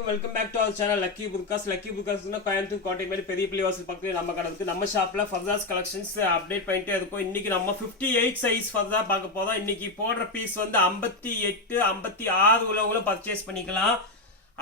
அனைவருக்கும் welcome back to our channel lucky புக்காஸ். Lucky புக்காஸ்னா கோயம்புத்தூர் கோட்டை மாதிரி பெரிய பள்ளிவாசல் பக்கத்துல நம்ம கடை இருக்கு. நம்ம ஷாப்ல ஃபர்தாஸ் கலெக்ஷன்ஸ் அப்டேட் பண்ணிட்டே இருக்கும். இன்னைக்கு நம்ம 58 சைஸ் ஃபர்தா பார்க்க போறோம். இன்னைக்கு போடுற பீஸ் வந்து 58 56 உள்ளவங்களும் பர்ச்சேஸ் பண்ணிக்கலாம்.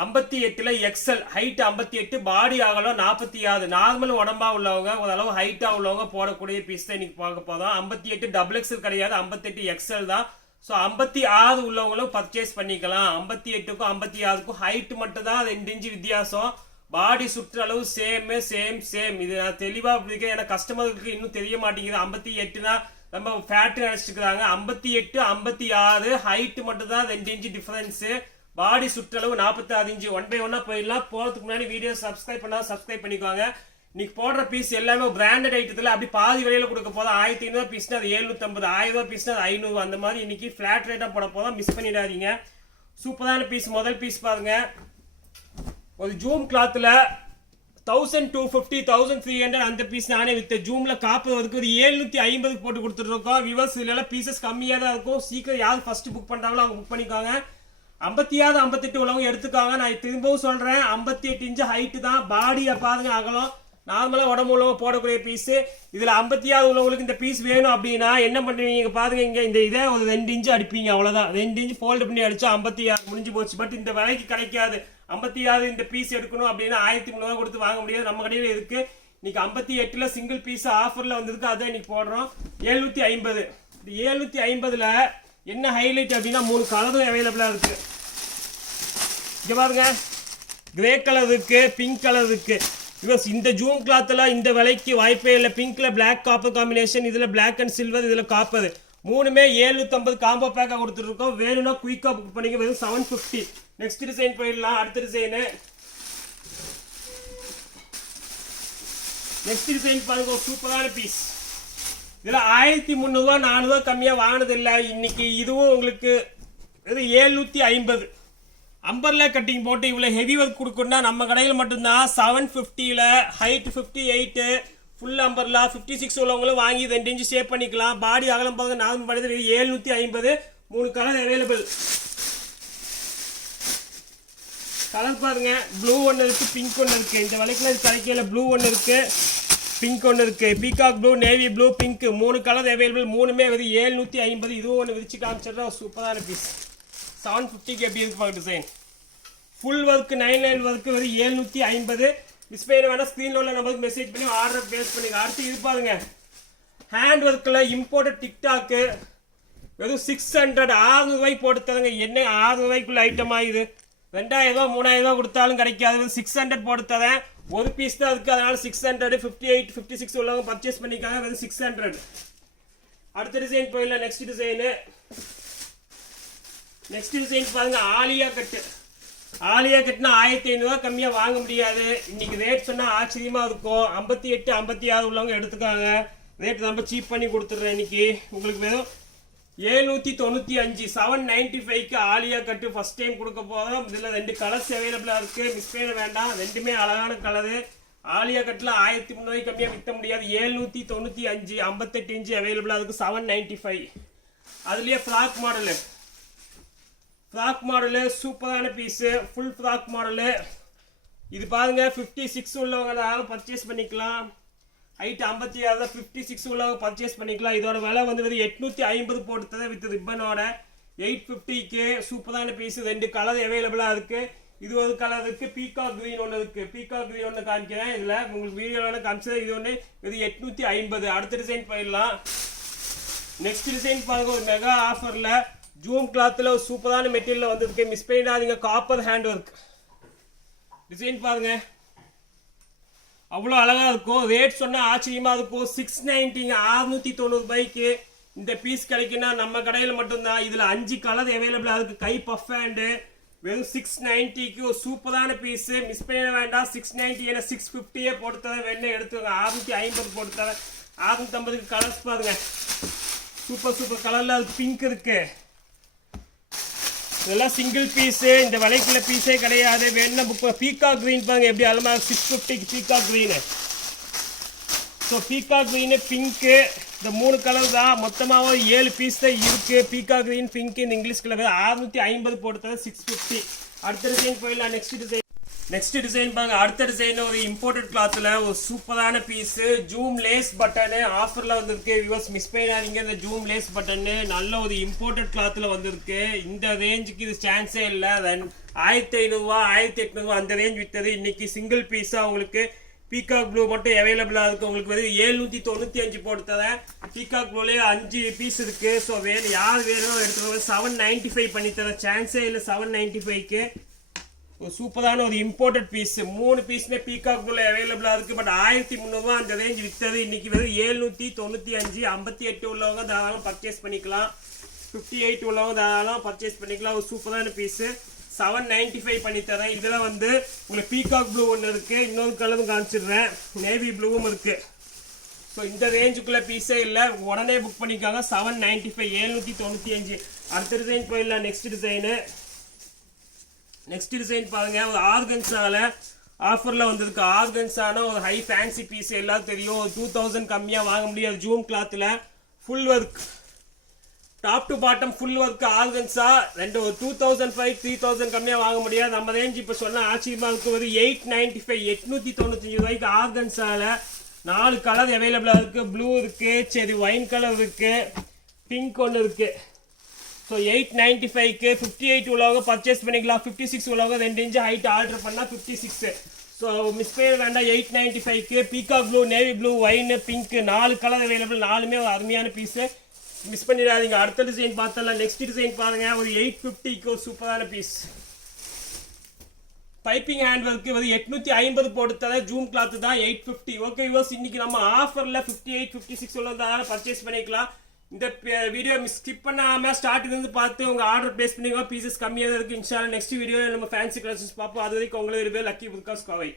58ல எக்ஸல் ஹைட் 58, பாடி ஆகலாம் 46. நார்மல் உடம்பா உள்ளவங்க ஓரளவு ஹைட்டா உள்ளவங்க போடக்கூடிய பீஸ் தான் இன்னைக்கு பார்க்க போறோம். 58 டபுள் எக்ஸல் கிடையாது, 58 எக்ஸல் தான். ஸோ 56 உள்ளவங்களும் பர்ச்சேஸ் பண்ணிக்கலாம். 58க்கும் 56க்கும் ஹைட் மட்டும் தான் 2 இன்ச்சு வித்தியாசம். பாடி சுற்றளவு சேம். இது நான் தெளிவாக பிடிக்கிறேன், ஏன்னா கஸ்டமருக்கு இன்னும் தெரிய மாட்டேங்குது. 58னா நம்ம ஃபேட்டு நினைச்சிருக்கிறாங்க. 58 56 ஹைட் மட்டும் தான் 2 இன்ச்சு டிஃபரன்ஸு. பாடி சுற்றளவு 46 இன்ச்சு. 1 by 1 போயிடலாம். போகிறதுக்கு முன்னாடி வீடியோ சப்ஸ்கிரைப் பண்ணிக்கோங்க. இன்னைக்கு போடுற பீஸ் எல்லாமே பிராண்டட் ஐட்டத்தில் அப்படி பாதி விலையில கொடுக்க போதும். 1500 பீஸ்னா அது 750, 1000 பீஸ்னா அது 500. அந்த மாதிரி இன்னைக்கு ஃபிளாட் ரேட்டா போட போதும், மிஸ் பண்ணிடாதீங்க. சூப்பரான பீஸ். முதல் பீஸ் பாருங்க, ஒரு ஜூம் கிளாத்ல 1250 1300 அந்த பீஸ் நானே வித்த ஜூம்ல காப்புறதுக்கு ஒரு 750 போட்டு கொடுத்துருக்கோம். விவர்ஸ் இல்ல பீசஸ் கம்மியா தான் இருக்கும். சீக்கிரம் யார் ஃபர்ஸ்ட் புக் பண்றாங்களோ அவங்க புக் பண்ணிக்கோங்க. 56 58 உள்ளவங்க எடுத்துக்காங்க. நான் திரும்பவும் சொல்றேன், 58 இன்ச்சு ஹைட்டு தான். பாடியை பாருங்க அகலம். நார்மலா உடம்பு உள்ளவங்க போடக்கூடிய பீஸ். இதுல 56 உள்ளவங்களுக்கு இந்த பீஸ் வேணும் அப்படின்னா என்ன பண்ணுவீங்க பாருங்க, இங்க இந்த இதே ஒரு 2 இன்ச்சு அடிப்பீங்க, அவ்வளவுதான். 2 இன்ச்சு ஃபோல்டு பண்ணி அடிச்சா 56 முடிஞ்சு போச்சு. பட் இந்த விலைக்கு கிடைக்காது. 56 இந்த பீஸ் எடுக்கணும் அப்படின்னா 1300 கொடுத்து வாங்க முடியாது. நம்ம கடையில இருக்கு. இன்னைக்கு 58ல சிங்கிள் பீஸ் ஆஃபர்ல வந்திருக்கு, அதான் இன்னைக்கு போடுறோம். 750. 750ல என்ன ஹைலைட் அப்படின்னா 3 கலரும் அவைலபிளா இருக்கு. இங்க பாருங்க, கிரே கலர் இருக்கு, பிங்க் கலர் இருக்கு. இந்த ஜூம் கிளாத்ல இந்த விலைக்கு வாய்ப்பே இல்லை. பிங்க்ல பிளாக் காப்பர் காம்பினேஷன், இதுல பிளாக் அண்ட் சில்வர், இதுல காப்பர். மூணுமே 750 காம்போ பேக்கா கொடுத்துருக்கோம். வேணும்னா குயிக்கா புக் பண்ணிக்க. வெறும் 750. நெக்ஸ்ட் டிசைன் போயிடலாம். அடுத்த டிசைனு, நெக்ஸ்ட் டிசைன் பாருங்க, சூப்பரான பீஸ். இதுல 1300 400 கம்மியா வாங்கினது இல்லை. இன்னைக்கு இதுவும் உங்களுக்கு 750 அம்பர்லா கட்டிங் போட்டு இவ்வளவு ஹெவி ஒர்க் கொடுக்கணும்னா நம்ம கடையில் மட்டும்தான். 750ல ஹைட் 58, ஃபுல் அம்பர்லா 56 உள்ளவங்களும் வாங்கி 2 இன்ச்சு ஷேப் பண்ணிக்கலாம். பாடி அகலம் பாருங்க, நார்மல் படுது. 750. 3 கலர் அவைலபிள். கலர் பாருங்க, ப்ளூ ஒன்று இருக்கு, பிங்க் ஒன்று இருக்கு. இந்த விலைக்குள்ள இது கிடைக்கல. ப்ளூ ஒன்று இருக்கு, பிங்க் ஒன்று இருக்கு. Peacock blue, navy blue, pink 3 colour available. மூணுமே 750. இதுவும் ஒன்று விரிச்சு காமிச்சிடுறோம். சூப்பரான பீஸ். 750க்கு எப்படி இருக்கு பாருங்க design. Full work 99 work 750. Miss பண்ண வேணா ஸ்க்ரீன்ல உள்ள நம்பருக்கு மெசேஜ் பண்ணி ஆர்டர் பேஸ் பண்ணுங்க. அடுத்து இது பாருங்க, ஹேண்ட் ஒர்க்கில் இம்போர்ட்டட் டிக்டாக்கு வெறும் 600 600 போட்டு தருங்க. என்ன 600 ஐட்டமா இது? 2000 3000 கொடுத்தாலும் கிடைக்காது. 600 போட்டு தரேன். ஒரு பீஸ் தான் இருக்கு, அதனால 600. 58 56 உள்ளவங்க பர்ச்சேஸ் பண்ணிக்காங்க. வெறும் 600. அடுத்த டிசைன் போயிடலாம். நெக்ஸ்ட் டிசைன் பாருங்க, ஆலியா கட்டு. ஆலியா கட்டுனா 1500 கம்மியா வாங்க முடியாது. இன்னைக்கு ரேட் சொன்னா ஆச்சரியமா இருக்கும். 58 56 உள்ளவங்க எடுத்துக்காங்க. ரேட் ரொம்ப சீப் பண்ணி கொடுத்துட்றேன். இன்னைக்கு உங்களுக்கு வெறும் 795 795க்கு ஆலியா கட்டு ஃபர்ஸ்ட் டைம் கொடுக்க போதும். இதுல 2 கலர்ஸ் அவைலபிளா இருக்கு, மிஸ் பண்ண வேண்டாம். ரெண்டுமே அழகான கலரு. ஆலியா கட்டில் 1300 கம்மியா விற்க முடியாது. 795 58 இன்ச்சு அவைலபிளா இருக்கு. 795. அதுலயே ஃப்ராக் மாடலு சூப்பரான பீஸ். Full frock model. இது பாருங்க, 56 உள்ளவங்க பர்ச்சேஸ் பண்ணிக்கலாம். ஹைட் 56, 56 உள்ளவங்க பர்ச்சேஸ் பண்ணிக்கலாம். இதோட விலை வந்து 850 போட்டு வித் ரிப்பனோட 850க்கு. சூப்பரான பீஸ். 2 கலர் அவைலபிளா இருக்கு. இது ஒரு கலர் இருக்கு, பீகாக் கிரீன் ஒன்று இருக்கு. பீகாக் கிரீன் ஒன்று காமிக்கிறேன். இதுல உங்களுக்கு வீடியோல காமிச்சது. இது ஒன்று 850. அடுத்த டிசைன் போயிடலாம். நெக்ஸ்ட் டிசைன் பாருங்க, ஒரு மெகா ஆஃபர்ல ஜூம் கிளாத்ல ஒரு சூப்பரான மெட்டீரியல் வந்திருக்கு. மிஸ் பண்ணிடாதீங்க. காப்பர் ஹேண்ட் ஒர்க் டிசைன் பாருங்க, அவ்வளோ அழகா இருக்கும். ரேட் சொன்னா ஆச்சரியமா இருக்கும். 690 690 இந்த பீஸ் கிடைக்குன்னா நம்ம கடையில் மட்டும்தான். இதுல 5 கலர் அவைலபிளா இருக்கு. கை பஃப் ஹேண்ட் வெறும் 690க்கு ஒரு சூப்பரான பீஸ். மிஸ் பண்ண வேண்டாம். 690 ஏன்னா 650 போட்டு தர வேணும் எடுத்துங்க. 650 போட்டு தர. 650க்கு கலர்ஸ் பாருங்க, சூப்பர் கலர்ல பிங்க் இருக்கு. இதெல்லாம் சிங்கிள் பீஸ். இந்த விலைக்குள்ள பீஸே கிடையாது. வேணும்னா புக். பீகாக் கிரீன் பாருங்க எப்படி அலமா 650க்கு peacock green. So peacock green, pink, இந்த 3 கலர் தான். மொத்தமாக 7 பீஸ் தான் இருக்கு. பீகாக் கிரீன், பிங்க், இந்த இங்கிலீஷ் கலர் 650 போட்டு 650. அடுத்த டிசைன் போயிடலாம். நெக்ஸ்ட் டிசைன் நெக்ஸ்ட் டிசைன் பாருங்க. அடுத்த டிசைன் ஒரு இம்போர்ட்டட் கிளாத்ல ஒரு சூப்பரான பீஸ். ஜூம் லேஸ் பட்டன் ஆஃபர்ல வந்திருக்கு. வியூவர்ஸ் மிஸ் பண்ணிடாதீங்க. இந்த ஜூம் லேஸ் பட்டன் நல்ல ஒரு இம்போர்ட்டட் கிளாத்ல வந்திருக்கு. இந்த ரேஞ்சுக்கு இது சான்ஸே இல்லை. 1500 1800 அந்த ரேஞ்ச் வித்தது. இன்னைக்கு சிங்கிள் பீஸா உங்களுக்கு பீகாக் ப்ளூ மட்டும் அவைலபிளா இருக்கு. உங்களுக்கு வந்து 795 போட்டு தரேன். பீகாக் ப்ளூலேயே 5 பீஸ் இருக்கு. ஸோ வேணும் யார் வேணும் எடுத்துக்கோங்க. 795 பண்ணி தரேன். சான்ஸே இல்லை 795க்கு. ஒரு சூப்பரான ஒரு இம்போர்ட்டட் பீஸ். 3 பீஸ்மே பீகாக் ப்ளூல அவைலபிளா இருக்கு. பட் 1300 அந்த ரேஞ்ச் வித்தது. இன்னைக்கு வந்து 795. 58 உள்ளவங்க தாராளம் பர்ச்சேஸ் பண்ணிக்கலாம். 58 உள்ளவங்க தாராளம் பர்ச்சேஸ் பண்ணிக்கலாம். ஒரு சூப்பரான பீஸ் 795 பண்ணி தரேன். இதுல வந்து உங்களுக்கு பீகாக் ப்ளூ ஒன்று இருக்கு. இன்னொரு கலரும் காமிச்சிடுறேன். நேவி ப்ளூவும் இருக்கு. ஸோ இந்த ரேஞ்சுக்குள்ள பீஸே இல்லை. உடனே புக் பண்ணிக்காங்க. 795 795. அடுத்த டிசைன் போயிடலாம். நெக்ஸ்ட் டிசைன் பாருங்க. ஒரு ஆர்கன்ஸால ஆஃபர்ல வந்திருக்கு. ஆர்கன்ஸான ஒரு ஹை ஃபேன்சி பீஸ் எல்லாரும் தெரியும். 2000 கம்மியா வாங்க முடியாது. ஜூம் கிளாத்ல full work top to bottom full work organza. 2005 3000 கம்மியா வாங்க முடியாது. நம்ம ரேஞ்ச் இப்ப சொன்ன ஆச்சரியமா இருக்கு. ஒரு 895 895 ரூபாய்க்கு ஆர்கன்ஸால 4 கலர் அவைலபிளா இருக்கு. ப்ளூ இருக்கு, சரி ஒயின் கலர் இருக்கு, பிங்க் ஒன்று இருக்கு. ஸோ 895க்கு 58 உள்ளவங்க பர்ச்சேஸ் பண்ணிக்கலாம். 56 உள்ளவங்க 2 இன்ச் ஹைட் ஆர்டர் பண்ணால் 56. ஸோ மிஸ் பண்ண வேண்டாம். 895க்கு peacock blue, navy blue, wine, pink 4 colour available. 4மே ஒரு அருமையான பீஸு. மிஸ் பண்ணிடாதீங்க. அடுத்த டிசைன் பார்த்தலாம். நெக்ஸ்ட் டிசைன் பாருங்க. ஒரு 850க்கு ஒரு சூப்பரான பீஸ். பைப்பிங் ஹேண்ட் ஒர்க்கு வந்து 850 போட்டு தர. ஜூம் கிளாத் தான் 850. Okay use. இன்னைக்கு நம்ம ஆஃபர்ல 58 56 உள்ளதால பர்ச்சேஸ் பண்ணிக்கலாம். இந்த வீடியோ ஸ்கிப் பண்ணாம ஸ்டார்டிங் இருந்து பார்த்து உங்க ஆர்டர் பிளேஸ் பண்ணிக்கோ. பீசஸ் கம்மியாக தான் இருக்கு. இன்ஷால்லா நெக்ஸ்ட் வீடியோ நம்ம ஃபேன்சி கலெக்ஷன்ஸ் பார்ப்போம். அது வரைக்கும் உங்களுக்கு லக்கி புல்காஸ் கோவை.